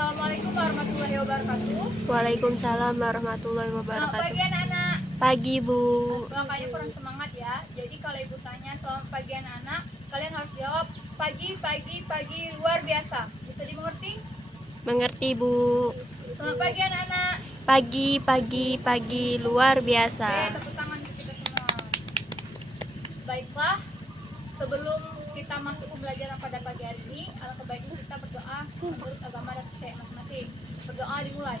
Assalamualaikum warahmatullahi wabarakatuh. Waalaikumsalam warahmatullahi Selamat wabarakatuh. pagi anak-anak. Pagi Bu. Makanya kurang semangat ya. Jadi kalau ibu tanya selamat pagi anak-anak, kalian harus jawab pagi luar biasa. Bisa dimengerti? Mengerti Bu. Selamat pagi anak-anak. Pagi luar biasa. Oke, tepuk tangan untuk kita semua. Baiklah, sebelum kita masuk pembelajaran pada pagi hari ini, alangkah baiknya kita berdoa menurut agama dan kepercayaan masing-masing. Berdoa dimulai.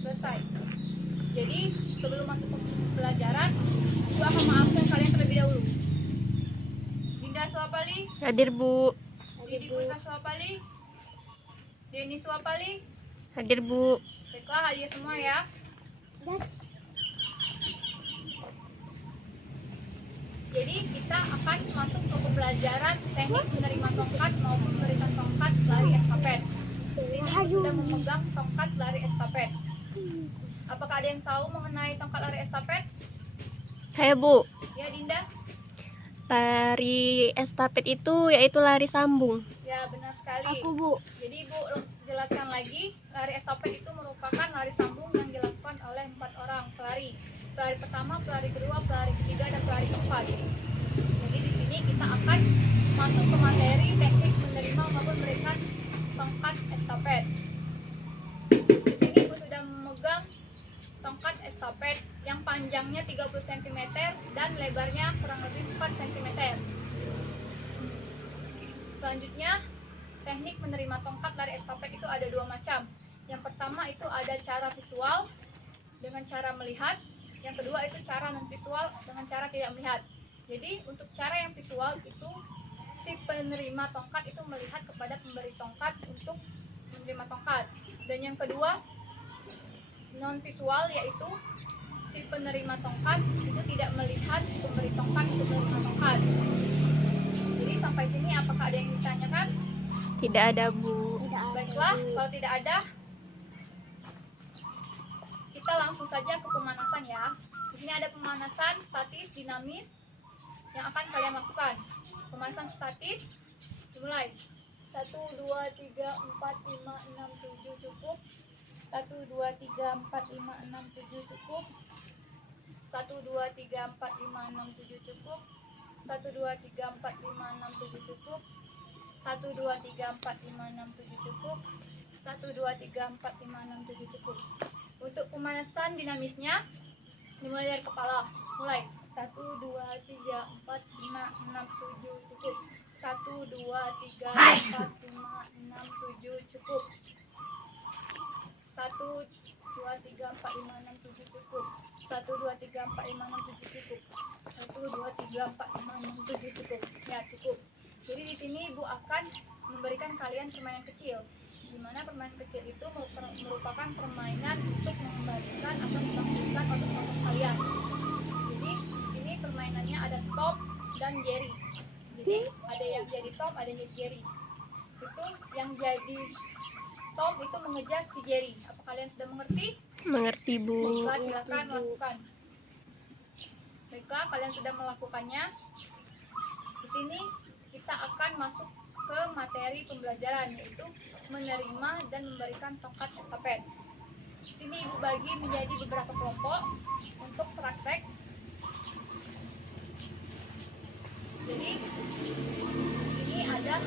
Selesai. Jadi sebelum masuk ke pembelajaran, ibu akan maafkan kalian terlebih dahulu. Dinda Suapali, Hadir Bu. Didi Kulka Suapali, Deni Suapali. Hadir Bu. Baiklah, hadir semua ya. Jadi kita akan masuk ke pembelajaran teknik menerima tongkat maupun memberikan tongkat lari estafet. Di sini ibu sudah memegang tongkat lari estafet. Apakah ada yang tahu mengenai tongkat lari estafet? Saya Bu. Ya Dinda? Lari estafet itu yaitu lari sambung. Ya benar sekali. Bu. Jadi ibu jelaskan lagi, lari estafet itu merupakan lari sambung yang dilakukan oleh 4 orang pelari. Pelari pertama, pelari kedua, pelari ketiga, dan pelari keempat. Jadi di sini kita akan masuk ke materi teknik menerima maupun memberikan tongkat estafet. Di sini ibu sudah memegang tongkat estafet yang panjangnya 30 cm dan lebarnya kurang lebih 4 cm. Selanjutnya, teknik menerima tongkat lari estafet itu ada 2 macam. Yang pertama itu ada cara visual dengan cara melihat. Yang kedua itu cara non visual dengan cara tidak melihat. Jadi untuk cara yang visual itu si penerima tongkat itu melihat kepada pemberi tongkat untuk menerima tongkat. Dan yang kedua non visual yaitu si penerima tongkat itu tidak melihat pemberi tongkat untuk menerima tongkat. Jadi sampai sini apakah ada yang ditanyakan? Tidak ada Bu. Baiklah, kalau tidak ada, kita langsung saja ke pemanasan ya. Di sini ada pemanasan statis, dinamis yang akan kalian lakukan. Pemanasan statis dimulai. 1, 2, 3, 4, 5, 6, 7 cukup. 1, 2, 3, 4, 5, 6, 7 cukup. 1, 2, 3, 4, 5, 6, 7 cukup. 1, 2, 3, 4, 5, 6, 7 cukup. 1, 2, 3, 4, 5, 6, 7 cukup. 1, 2, 3, 4, 5, 6, 7 cukup. Untuk pemanasan dinamisnya dimulai dari kepala. Mulai 1, 2, 3, 4, 5, 6, 7 cukup. 1, 2, 3, 4, 5, 6, 7 cukup. 1, 2, 3, 4, 5, 6, 7 cukup. 1, 2, 3, 4, 5, 6, 7 cukup. 1, 2, 3, 4, 5, 6, 7 cukup. Ya cukup. Jadi di sini ibu akan memberikan kalian permainan kecil, di mana permainan kecil itu merupakan permainan untuk mengembalikan atau membangkitkan otot-otot kalian. Jadi ini permainannya ada Tom dan Jerry. Jadi ada yang jadi Tom, ada yang jadi Jerry. Itu yang jadi Tom itu mengejar si Jerry. Apa kalian sudah mengerti? Mengerti Bu. Baiklah, silakan lakukan. Baiklah, kalian sudah melakukannya. Di sini kita akan masuk ke materi pembelajaran, yaitu menerima dan memberikan tongkat estafet. Di sini ibu bagi menjadi beberapa kelompok untuk praktek. Jadi di sini ada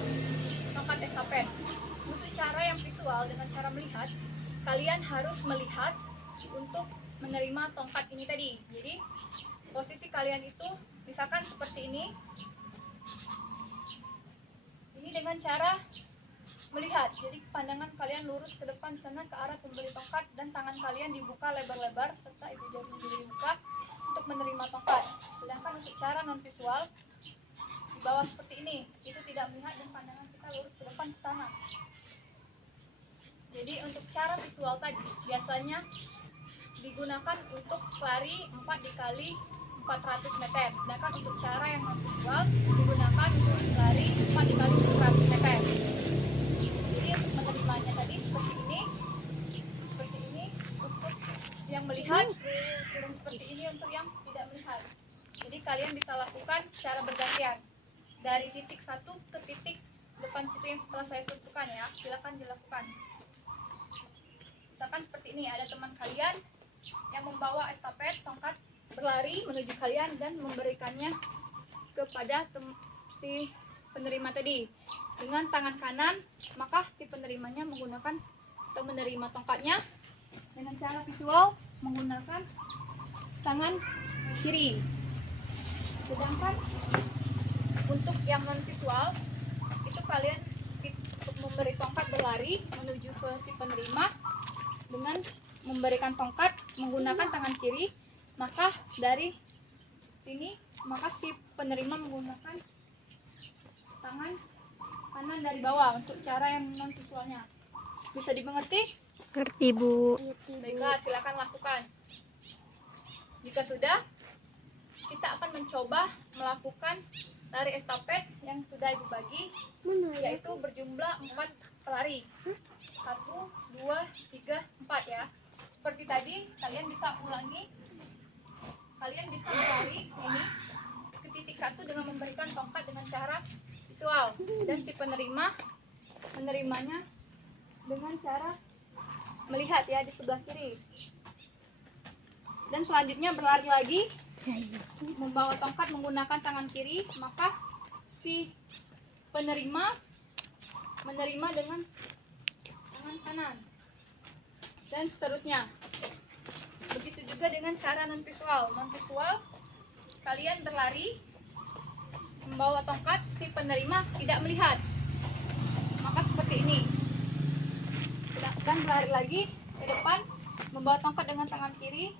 tongkat estafet. Untuk cara yang visual dengan cara melihat, kalian harus melihat untuk menerima tongkat ini tadi. Jadi posisi kalian itu misalkan seperti ini. Ini dengan cara melihat. Jadi pandangan kalian lurus ke depan sana ke arah pemberi tongkat dan tangan kalian dibuka lebar-lebar serta ibu jarinya juga dibuka untuk menerima tongkat. Sedangkan untuk cara non visual di bawah seperti ini, itu tidak melihat dan pandangan kita lurus ke depan ke sana. Jadi untuk cara visual tadi biasanya digunakan untuk lari 4 dikali 400 meter. Sedangkan untuk cara yang non visual digunakan untuk lari 4 dikali 400 meter. Jadi untuk menerimanya tadi seperti ini untuk yang melihat dan seperti ini untuk yang tidak melihat. Jadi kalian bisa lakukan secara bergantian dari titik 1 ke titik depan situ yang setelah saya tentukan ya, silakan dilakukan. Misalkan seperti ini, ada teman kalian yang membawa estafet tongkat berlari menuju kalian dan memberikannya kepada si penerima tadi dengan tangan kanan, maka si penerimanya menggunakan atau menerima tongkatnya dengan cara visual menggunakan tangan kiri. Sedangkan untuk yang non visual itu kalian memberi tongkat berlari menuju ke si penerima dengan memberikan tongkat menggunakan tangan kiri, maka dari sini maka si penerima menggunakan tangan kanan dari bawah untuk cara yang non visualnya. Bisa dimengerti? Ngerti, Bu. Baiklah, silakan lakukan. Jika sudah, kita akan mencoba melakukan lari estafet yang sudah Ibu bagi, yaitu berjumlah 4 pelari. 1, 2, 3, 4 ya. Seperti tadi, kalian bisa ulangi. Kalian bisa berlari sini ke titik 1 dengan memberikan tongkat dengan cara visual, dan si menerimanya dengan cara melihat ya di sebelah kiri. Dan selanjutnya berlari lagi membawa tongkat menggunakan tangan kiri, maka si penerima menerima dengan tangan kanan, dan seterusnya. Begitu juga dengan cara non visual. Non visual, kalian berlari membawa tongkat, si penerima tidak melihat, maka seperti ini. Dan berlari lagi ke depan membawa tongkat dengan tangan kiri,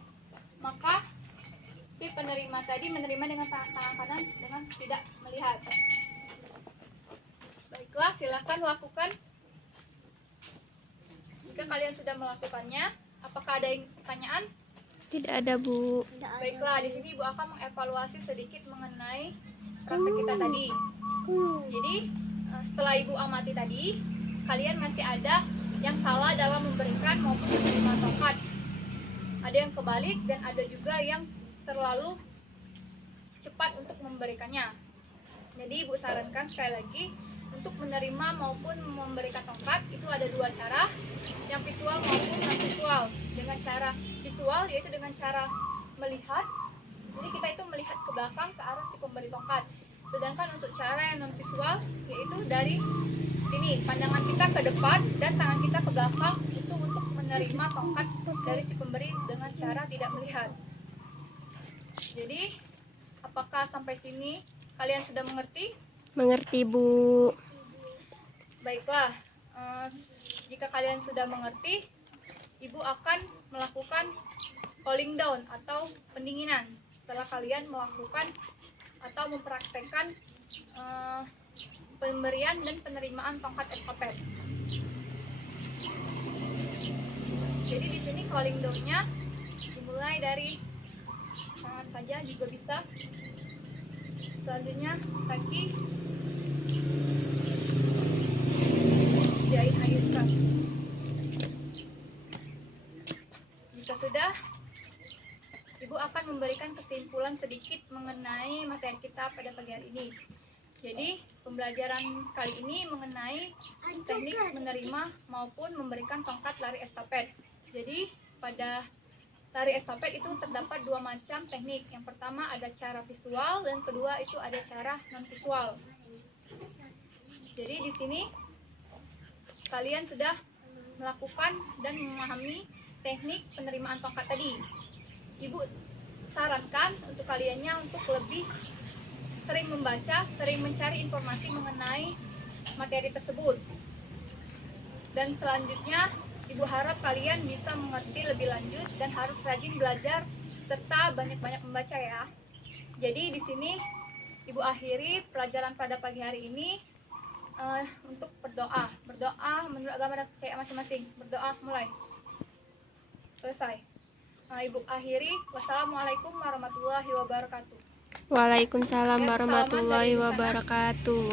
maka si penerima tadi menerima dengan tangan kanan dengan tidak melihat. Baiklah, silakan lakukan. Jika kalian sudah melakukannya, apakah ada yang pertanyaan? Tidak ada, Bu. Baiklah, di sini Ibu akan mengevaluasi sedikit mengenai praktek kita tadi. Jadi, setelah Ibu amati tadi, kalian masih ada yang salah dalam memberikan maupun menerima tongkat. Ada yang kebalik dan ada juga yang terlalu cepat untuk memberikannya. Jadi Ibu sarankan sekali lagi, untuk menerima maupun memberikan tongkat itu ada 2 cara, yang visual maupun non visual. Dengan cara visual yaitu dengan cara melihat, jadi kita itu melihat ke belakang ke arah si pemberi tongkat. Sedangkan untuk cara yang non visual yaitu dari sini, pandangan kita ke depan dan tangan kita ke belakang, itu untuk menerima tongkat dari si pemberi dengan cara tidak melihat. Jadi, apakah sampai sini kalian sudah mengerti? Mengerti, Bu. Baiklah, jika kalian sudah mengerti, Ibu akan melakukan cooling down atau pendinginan setelah kalian melakukan atau mempraktekkan pemberian dan penerimaan tongkat estafet. Jadi di sini cooling down-nya dimulai dari tangan saja juga bisa. Selanjutnya kaki diayun-ayunkan. Jika sudah, Ibu akan memberikan kesimpulan sedikit mengenai materi kita pada pagi hari ini. Jadi, pembelajaran kali ini mengenai teknik menerima maupun memberikan tongkat lari estafet. Jadi, pada lari estafet itu terdapat 2 macam teknik. Yang pertama ada cara visual dan kedua itu ada cara non visual. Jadi di sini kalian sudah melakukan dan memahami teknik penerimaan tongkat tadi. Ibu sarankan untuk kaliannya untuk lebih sering membaca, sering mencari informasi mengenai materi tersebut. Dan selanjutnya Ibu harap kalian bisa mengerti lebih lanjut dan harus rajin belajar serta banyak-banyak membaca ya. Jadi di sini Ibu akhiri pelajaran pada pagi hari ini untuk berdoa. Berdoa menurut agama dan percaya masing-masing. Berdoa mulai. Selesai. Ibu akhiri. Wassalamualaikum warahmatullahi wabarakatuh. Waalaikumsalam Ya, warahmatullahi salaman dari sana. wabarakatuh.